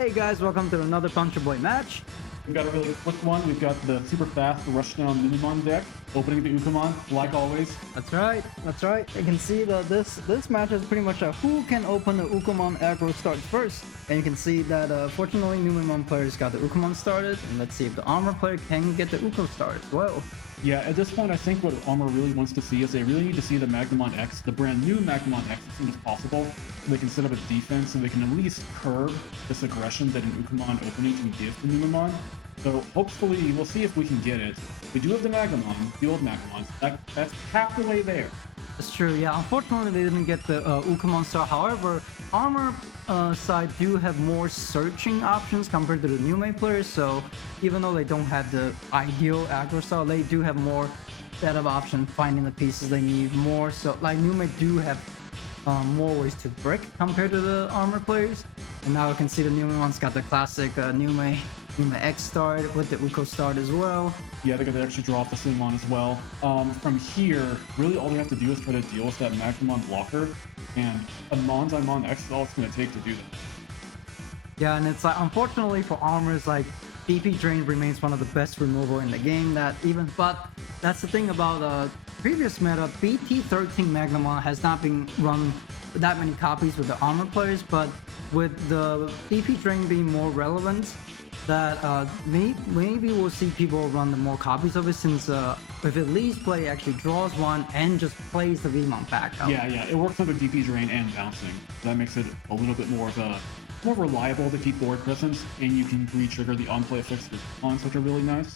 Hey guys, welcome to another Bancho Boy match. We've got a really quick one. We've got the super fast rush down Numemon deck, opening the Ukamon, like always. That's right. You can see that this match is pretty much a who can open the Ukamon aggro start first. And you can see that fortunately Numemon players got the Ukamon started, and let's see if the armor player can get the Uko started as well. Yeah, at this point I think what Armor really wants to see is they really need to see the Magnamon X, the brand new Magnamon X, as soon as possible, so they can set up a defense and they can at least curb this aggression that an Ukamon opening can give to Numemon. So hopefully we'll see if we can get it. We do have the Magnamon, the old Magnamon, that's half the way there. That's true, yeah. Unfortunately, they didn't get the Ukamon star. However, Armor side do have more searching options compared to the Nume players, so even though they don't have the ideal aggro style, they do have more set of options finding the pieces they need more. So, like, Nume do have more ways to brick compared to the Armor players. And now you can see the Numemon's got the classic Nume X start with the Uko start as well. Yeah, they got the extra draw off the Numemon as well. From here, really all they have to do is try to deal with that Magnamon blocker, and a Mon X is all it's going to take to do that. Yeah, and it's like, unfortunately for Armors, like, BP Drain remains one of the best removal in the game, but that's the thing about previous meta, BT16 Magnamon has not been run that many copies with the Armor players, but with the BP Drain being more relevant, that maybe we'll see people run the more copies of it, since if at least play actually draws one and just plays the Vmon back out. Yeah, it works under DP drain and bouncing. That makes it a little bit more reliable to keep board presence, and you can re-trigger the on-play effects with cons, which are really nice.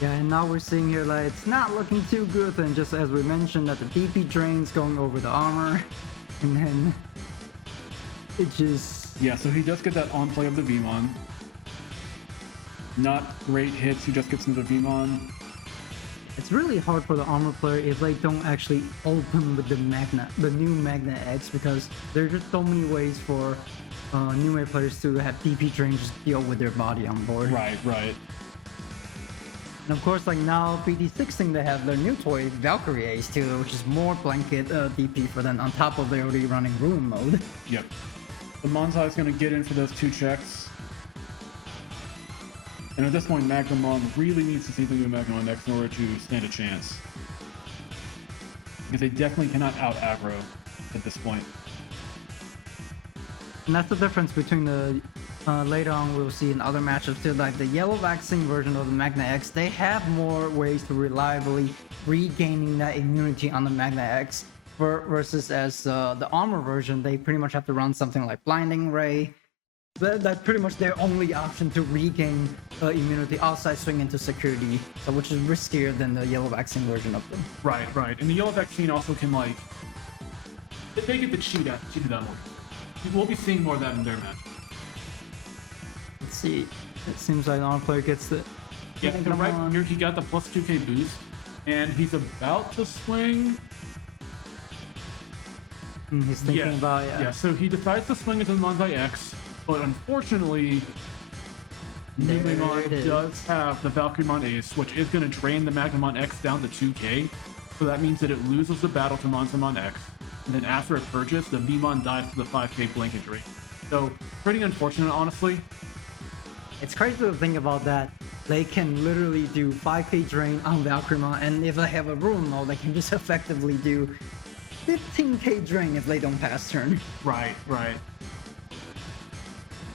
Yeah, and now we're seeing here like it's not looking too good, and just as we mentioned that the DP drain's going over the armor, and then it just... Yeah, so he does get that on-play of the Vmon. Not great hits, he just gets into the Vmon. It's really hard for the armor player if they don't actually open with the new Magna X, because there's just so many ways for new players to have DP drain just deal with their body on board. Right. And of course, like now BT16 they have their new toy Valkyrie Ace too, which is more blanket DP for them on top of their already running Ruin mode. Yep. The Monzai is going to get in for those 2 checks. And at this point, Magnamon really needs to see the new Magnamon X in order to stand a chance. Because they definitely cannot out-aggro at this point. And that's the difference between the... later on we'll see in other matchups too, like the yellow vaccine version of the Magna X, they have more ways to reliably regaining that immunity on the Magna X, versus as the armor version, they pretty much have to run something like Blinding Ray. That's pretty much their only option to regain immunity outside swing into security, so which is riskier than the yellow vaccine version of them. Right. And the yellow vaccine also can, like, they get the cheat that more. We'll be seeing more of that in their match. Let's see. It seems like our player gets the... Yeah, right here he got the plus 2k boost, and he's about to swing. He's thinking about it. Yeah, so he decides to swing into the Monzai X, but unfortunately, Numemon does have the Valkyriemon Ace, which is going to drain the Magnamon X down to 2k, so that means that it loses the battle to Monzamon X, and then after it purges, the Vmon dies to the 5k blanket drain. So, pretty unfortunate, honestly. It's crazy to think about that. They can literally do 5k drain on Valkyriemon, and if they have a Ruin mode, they can just effectively do 15k drain if they don't pass turn. Right.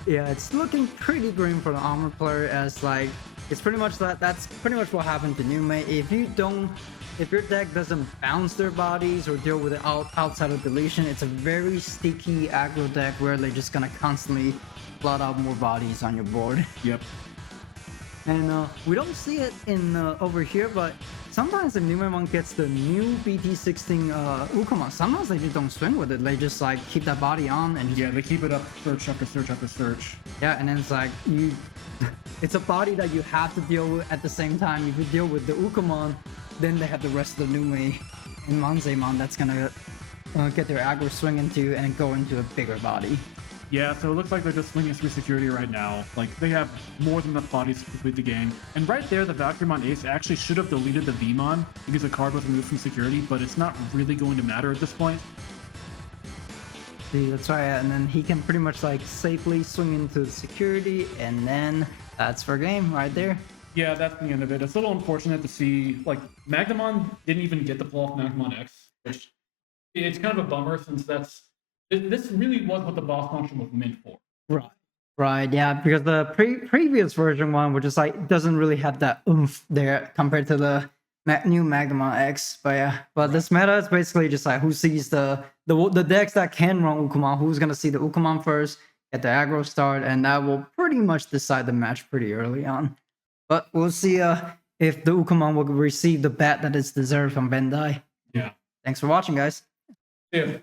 Yeah, it's looking pretty grim for the armor player, as like it's pretty much that's pretty much what happened to Nume. If your deck doesn't bounce their bodies or deal with it outside of deletion, it's a very sticky aggro deck where they're just gonna constantly flood out more bodies on your board. Yep. And we don't see it in over here, but sometimes if Numemon gets the new BT16 Ukamon, sometimes they just don't swing with it. They just like keep that body on and just... Yeah, they keep it up search after search after search. Yeah, and then it's like it's a body that you have to deal with at the same time. If you deal with the Ukamon, then they have the rest of the Nume and Manzamon that's gonna get their aggro swing into and go into a bigger body. Yeah, so it looks like they're just swinging through security right now. Like, they have more than enough bodies to complete the game. And right there, the Valkyriemon Ace actually should have deleted the Vmon because the card was removed from security, but it's not really going to matter at this point. See, that's right, and then he can pretty much like safely swing into security, and then that's for game right there. Yeah, that's the end of it. It's a little unfortunate to see, like, Magnamon didn't even get to pull off Magnamon X, which it's kind of a bummer since this really was what the boss function was meant for. Right. Right, yeah, because the previous version one, which is like doesn't really have that oomph there compared to the new Magnamon X. But yeah, but this meta is basically just like who sees the decks that can run Ukumon, who's gonna see the Ukumon first, get the aggro start, and that will pretty much decide the match pretty early on. But we'll see if the Ukumon will receive the bat that is deserved from Bandai. Yeah. Thanks for watching, guys. Yeah.